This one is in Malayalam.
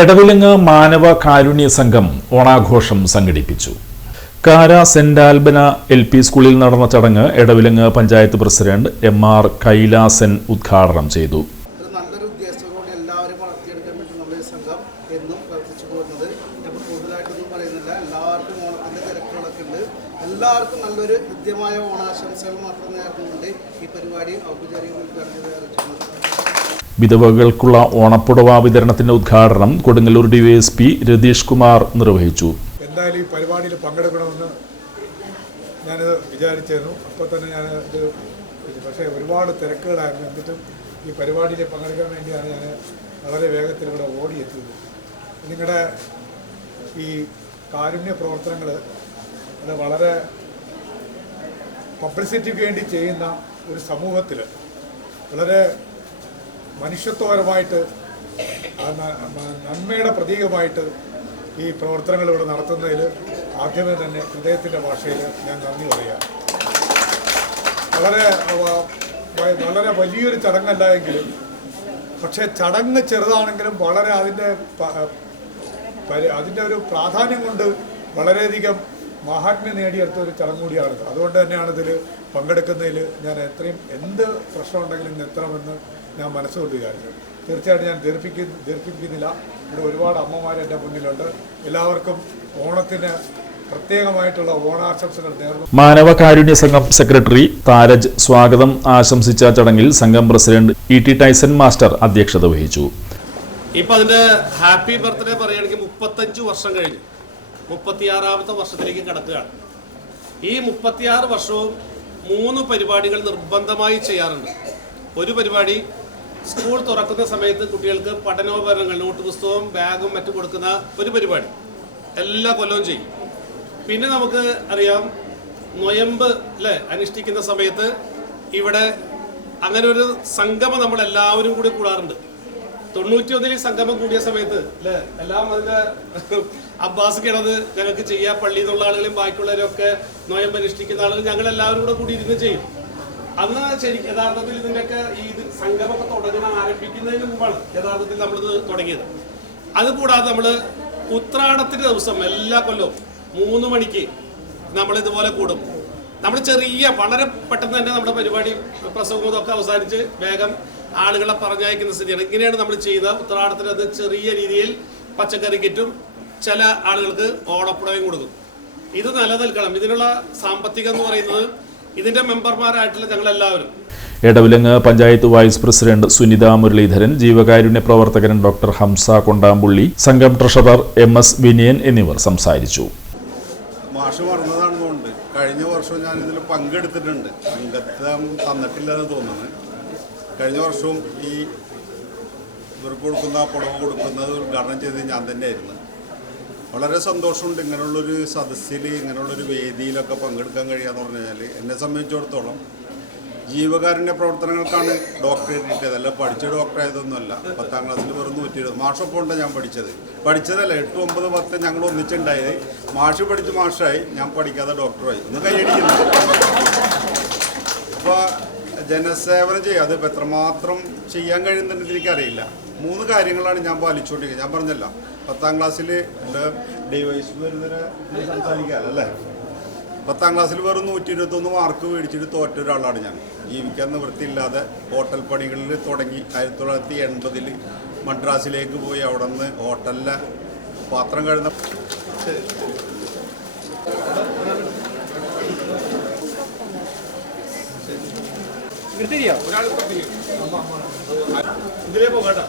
എടവിലങ്ങ് മാനവ കാരുണ്യ സംഘം ഓണാഘോഷം സംഘടിപ്പിച്ചു. കാര സെന്റ് ആൽബന LP സ്കൂളിൽ നടന്ന ചടങ്ങ് എടവിലങ്ങ് പഞ്ചായത്ത് പ്രസിഡന്റ് MR കൈലാസൻ ഉദ്ഘാടനം ചെയ്തു. നല്ലൊരു ഉദ്ദേശത്തോടെ എല്ലാവരും വളർത്തിയെടുക്കാൻ വേണ്ടി നമ്മുടെ സംഘം എന്നും പ്രവർത്തിച്ചു പോകുന്നത്. നമ്മൾ കൂടുതലായിട്ടൊന്നും പറയുന്നില്ല. എല്ലാവർക്കും ഓണത്തിൻ്റെ തിരക്കുകളൊക്കെ ഉണ്ട്. എല്ലാവർക്കും നല്ലൊരു കൃത്യമായ ഓണാശംസകൾ മാത്രം നേർന്നുകൊണ്ട് ഈ പരിപാടി ഔപചാരിക ഉദ്ഘാടനം ചെയ്തു. വിധവകൾക്കുള്ള ഓണപ്പുടവ വിതരണത്തിന്റെ ഉദ്ഘാടനം കൊടുങ്ങല്ലൂർ DYSP രതീഷ് കുമാർ നിർവഹിച്ചു. എന്തായാലും ഈ പരിപാടിയിൽ പങ്കെടുക്കണമെന്ന് ഞാൻ വിചാരിച്ചിരുന്നു. അപ്പോൾ തന്നെ ഞാൻ ഇത് പക്ഷേ ഒരുപാട് തിരക്കുകളായിരുന്നു. എന്നിട്ടും ഈ പരിപാടിയിൽ പങ്കെടുക്കാൻ വേണ്ടിയാണ് ഞാൻ വളരെ വേഗത്തിൽ ഇവിടെ ഓടിയെത്തിയത്. നിങ്ങളുടെ ഈ കാരുണ്യ പ്രവർത്തനങ്ങൾ അത് വളരെ പബ്ലിസിറ്റിക്ക് വേണ്ടി ചെയ്യുന്ന ഒരു സമൂഹത്തിൽ വളരെ മനുഷ്യത്വപരമായിട്ട് നന്മയുടെ പ്രതീകമായിട്ട് ഈ പ്രവർത്തനങ്ങൾ ഇവിടെ നടത്തുന്നതിൽ ആദ്യമേ തന്നെ ഹൃദയത്തിൻ്റെ ഭാഷയിൽ ഞാൻ നന്ദി പറയാം. വളരെ വലിയൊരു ചടങ്ങല്ല എങ്കിലും പക്ഷേ ചടങ്ങ് ചെറുതാണെങ്കിലും വളരെ അതിൻ്റെ ഒരു പ്രാധാന്യം കൊണ്ട് വളരെയധികം മഹാത്മ്യം നേടിയെടുത്ത ഒരു ചടങ്ങ് കൂടിയാണിത്. അതുകൊണ്ട് തന്നെയാണ് ഇതിൽ പങ്കെടുക്കുന്നതിൽ ഞാൻ എന്ത് പ്രശ്നമുണ്ടെങ്കിലും എത്തണമെന്ന് ഞാൻ മനസ്സുകൊണ്ട് വിചാരിച്ചു. തീർച്ചയായിട്ടും ഞാൻ ദീർഘിപ്പിക്കുന്നില്ല. ഇവിടെ ഒരുപാട് അമ്മമാർ എൻ്റെ മുന്നിലുണ്ട്. എല്ലാവർക്കും ഓണത്തിന് പ്രത്യേകമായിട്ടുള്ള ഓണാശംസകൾ നേർന്നു. മാനവ കാരുണ്യ സംഘം സെക്രട്ടറി താരജ് സ്വാഗതം ആശംസിച്ച ചടങ്ങിൽ സംഘം പ്രസിഡന്റ് ET ടൈസൺ മാസ്റ്റർ അധ്യക്ഷത വഹിച്ചു. ഇപ്പം അതിൻ്റെ ഹാപ്പി ബർത്ത്ഡേ പറയുകയാണെങ്കിൽ 35 വർഷം കഴിഞ്ഞു 36ാമത്തെ വർഷത്തിലേക്ക് കടക്കുകയാണ്. ഈ 36 വർഷവും 3 പരിപാടികൾ നിർബന്ധമായി ചെയ്യാറുണ്ട്. ഒരു പരിപാടി സ്കൂൾ തുറക്കുന്ന സമയത്ത് കുട്ടികൾക്ക് പഠനോപകരണങ്ങൾ നോട്ട് പുസ്തകവും ബാഗും മറ്റും കൊടുക്കുന്ന ഒരു പരിപാടി എല്ലാ കൊല്ലവും ചെയ്യും. പിന്നെ നമുക്ക് അറിയാം നൊയമ്പ് അനുഷ്ഠിക്കുന്ന സമയത്ത് ഇവിടെ അങ്ങനെ ഒരു സംഗമം നമ്മളെല്ലാവരും കൂടി കൂടാറുണ്ട്. 91-ൽ സംഗമം കൂടിയ സമയത്ത് എല്ലാം അതിൻ്റെ അബ്ബാസ് കിണത് ഞങ്ങൾക്ക് ചെയ്യാം. പള്ളിയിൽ നിന്നുള്ള ആളുകളും ബാക്കിയുള്ളവരൊക്കെ നൊയമ്പ് അനുഷ്ഠിക്കുന്ന ആളുകൾ ഞങ്ങളെല്ലാവരും കൂടെ കൂടി ഇരുന്ന് ചെയ്യും. അന്ന് യഥാർത്ഥത്തിൽ ഇതിൻ്റെയൊക്കെ ഈ സംഗമമൊക്കെ ആരംഭിക്കുന്നതിന് മുമ്പാണ് യഥാർത്ഥത്തിൽ നമ്മളിത് തുടങ്ങിയത്. അതുകൂടാതെ നമ്മൾ ഉത്രാടത്തിൻ്റെ ദിവസം എല്ലാ കൊല്ലവും 3 മണിക്ക് നമ്മളിതുപോലെ കൂടും. നമ്മൾ വളരെ പെട്ടെന്ന് തന്നെ നമ്മുടെ പരിപാടി പ്രസംഗവും ഒക്കെ അവസാനിച്ച് വേഗം ആളുകളെ പറഞ്ഞയക്കുന്ന സ്ഥിതിയാണ്. ഇങ്ങനെയാണ് നമ്മൾ ചെയ്യുന്നത്. ഉത്രാടത്തിന് അത് ചെറിയ രീതിയിൽ പച്ചക്കറി കിറ്റും, ചില ആളുകൾക്ക് ഓണപ്പുടവയും കൊടുക്കും. ഇത് നിലനിൽക്കണം. ഇതിനുള്ള സാമ്പത്തികം എന്ന് പറയുന്നത് ഇതിന്റെ മെമ്പർമാരായിട്ടുള്ള ഞങ്ങളെല്ലാവരും. എടവിലങ്ങ് പഞ്ചായത്ത് വൈസ് പ്രസിഡന്റ് സുനിത മുരളീധരൻ, ജീവകാരുണ്യ പ്രവർത്തകൻ ഡോക്ടർ ഹംസ കൊണ്ടാമ്പുള്ളി, സംഘം ട്രഷറർ MS വിനയൻ എന്നിവർ സംസാരിച്ചു. മാഷ് പറഞ്ഞതാണെന്നുകൊണ്ട് കഴിഞ്ഞ വർഷം ഞാനിതിൽ പങ്കെടുത്തിട്ടുണ്ട്. അംഗത്വം തന്നിട്ടില്ലെന്ന് തോന്നുന്നത്. കഴിഞ്ഞ വർഷവും ഈ ഇവർക്ക് കൊടുക്കുന്ന പുടവ കൊടുക്കുന്നത് ഉദ്ഘാടനം ചെയ്തത് ഞാൻ തന്നെയായിരുന്നു. വളരെ സന്തോഷമുണ്ട് ഇങ്ങനെയുള്ളൊരു സദസ്സിൽ ഇങ്ങനെയുള്ളൊരു വേദിയിലൊക്കെ പങ്കെടുക്കാൻ കഴിയാന്ന് പറഞ്ഞു കഴിഞ്ഞാൽ. എന്നെ സംബന്ധിച്ചിടത്തോളം ജീവകാരുണ്യ പ്രവർത്തനങ്ങൾക്കാണ് ഡോക്ടറേറ്റ് കിട്ടിയത്. അല്ല പഠിച്ച ഡോക്ടറായതൊന്നുമല്ല. 10ാം ക്ലാസ്സിൽ വെറും 120 മാഷൊപ്പം ഉണ്ട് ഞാൻ പഠിച്ചതല്ല. 8, 9, 10 ഞങ്ങൾ ഒന്നിച്ചുണ്ടായത്. മാഷ് പഠിച്ച് മാഷായി, ഞാൻ പഠിക്കാതെ ഡോക്ടറായി. ഒന്ന് കൈയടിക്കുന്നു. അപ്പോൾ ജനസേവനം ചെയ്യുക അത് എത്രമാത്രം ചെയ്യാൻ കഴിയുന്നുണ്ടെന്ന് എനിക്കറിയില്ല. 3 കാര്യങ്ങളാണ് ഞാൻ പാലിച്ചുകൊണ്ടിരിക്കുന്നത്. ഞാൻ പറഞ്ഞല്ല 10ാം ക്ലാസ്സിൽ DYSP വരുന്നവരെ സംസാരിക്കാമല്ലേ. 10ാം ക്ലാസ്സിൽ വെറും 121 മാർക്ക് മേടിച്ചിട്ട് തോറ്റ ഒരാളാണ് ഞാൻ. ജീവിക്കാൻ നിവൃത്തിയില്ലാതെ ഹോട്ടൽ പണികളിൽ തുടങ്ങി 1980-ൽ മദ്രാസിലേക്ക് പോയി. അവിടെ നിന്ന് ഹോട്ടലിലെ പാത്രം കഴുകുന്ന ഇതിലേ പോകട്ടെ.